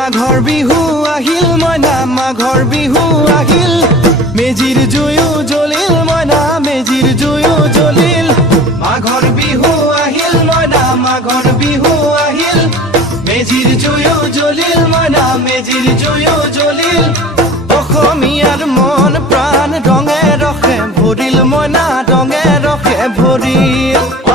মাঘৰ বিহু আহিল মইনা মাঘৰ বিহু আহিল মেজিৰ জুয়ো জ্বলিল মইনা মেজিৰ জুয়ো জ্বলিল মাঘৰ বিহু আহিল মইনা মাঘৰ বিহু আহিল মেজিৰ জুয়ো জ্বলিল মইনা মেজিৰ জুয়ো জ্বলিল অসমীয়াৰ মন প্ৰাণ ৰঙে ৰসে ভৰিল মইনা ৰঙে ৰসে ভৰিল